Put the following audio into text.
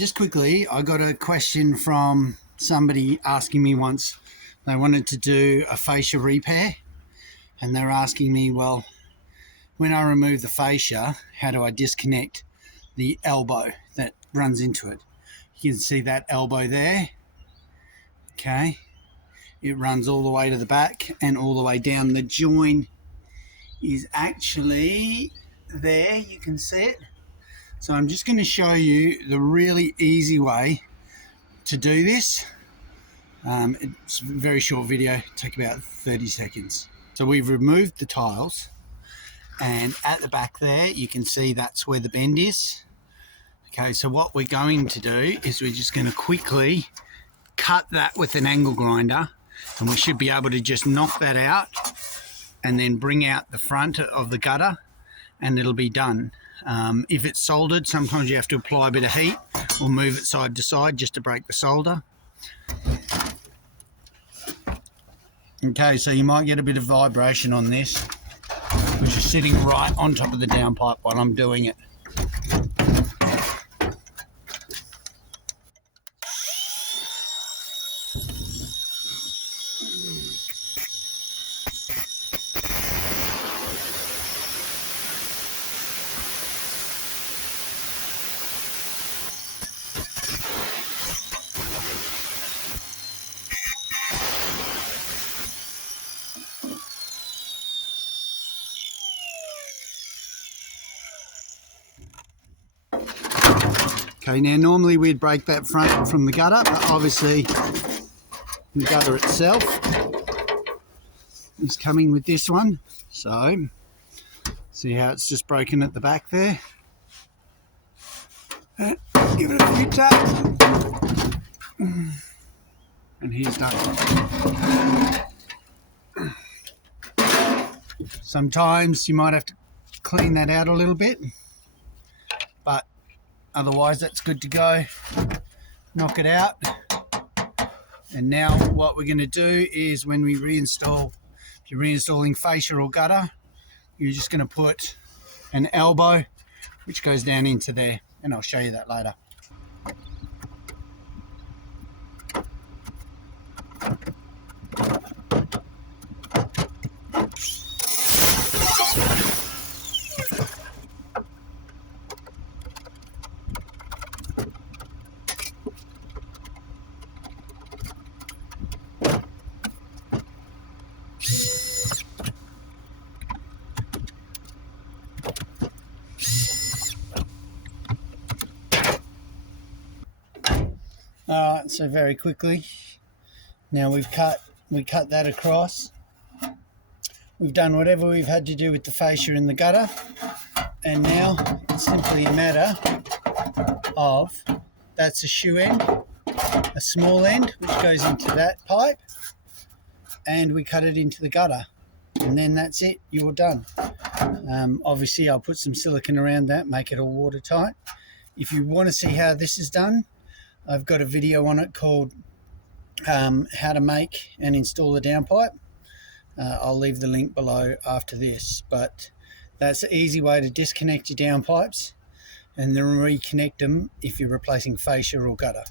just quickly, I got a question from somebody asking me once. They wanted to do a fascia repair, and they're asking me, well, when I remove the fascia, how do I disconnect the elbow that runs into it? You can see that elbow there. Okay, it runs all the way to the back and all the way down. The join is actually there, you can see it. So I'm just going to show you the really easy way to do this. It's a very short video, take about 30 seconds. So we've removed the tiles, and at the back there you can see that's where the bend is. Okay, so what we're going to do is we're just going to quickly cut that with an angle grinder, and we should be able to just knock that out and then bring out the front of the gutter, and it'll be done. If it's soldered, sometimes you have to apply a bit of heat or move it side to side just to break the solder. Okay, so you might get a bit of vibration on this, which is sitting right on top of the downpipe while I'm doing it. Okay, now normally we'd break that front from the gutter, but obviously the gutter itself is coming with this one. So, see how it's just broken at the back there? Give it a few taps. And he's done. Sometimes you might have to clean that out a little bit, but otherwise that's good to go. Knock it out. And now what we're going to do is when we reinstall, if you're reinstalling fascia or gutter, you're just going to put an elbow which goes down into there, and I'll show you that later. Alright, so very quickly, now we cut that across. We've done whatever we've had to do with the fascia in the gutter, and now it's simply a matter of, that's a shoe end, a small end which goes into that pipe, and we cut it into the gutter, and then that's it, you're done. Obviously I'll put some silicone around that, make it all watertight. If you want to see how this is done, I've got a video on it called how to make and install a downpipe. I'll leave the link below after this, but that's an easy way to disconnect your downpipes and then reconnect them if you're replacing fascia or gutter.